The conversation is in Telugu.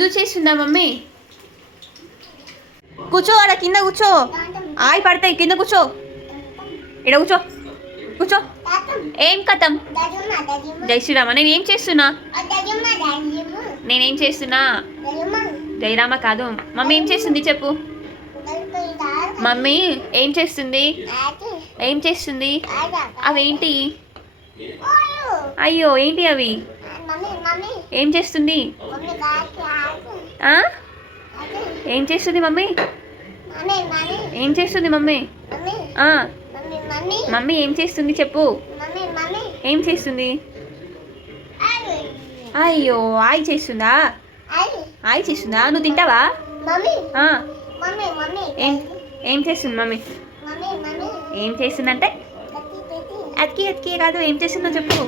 దుద్దు చేస్తుందా మమ్మీ? కూర్చో, ఆడ కింద కూర్చో. ఆయి పడతాయి, కింద కూర్చో. ఇక్కడ కూర్చో, కూర్చో. ఏం కథం? జై శ్రీరామ. నేనేం చేస్తున్నా? నేనేం చేస్తున్నా? జయరామ కాదు. మమ్మీ ఏం చేస్తుంది చెప్పు. మమ్మీ ఏం చేస్తుంది? ఏం చేస్తుంది? అవేంటి? అయ్యో ఏంటి అవి? ఏం చేస్తుంది? ఏం చేస్తుంది మమ్మీ? ఏం చేస్తుంది మమ్మీ? మమ్మీ ఏం చేస్తుంది చెప్పు. ఏం చేస్తుంది? అయ్యో ఆయి చేస్తుందా? ఆయి చేస్తుందా? నువ్వు తింటావా? ఏం చేస్తుంది మమ్మీ? ఏం చేస్తుందంటే అతికి అతికి కాదు, ఏం చేస్తుందో చెప్పు.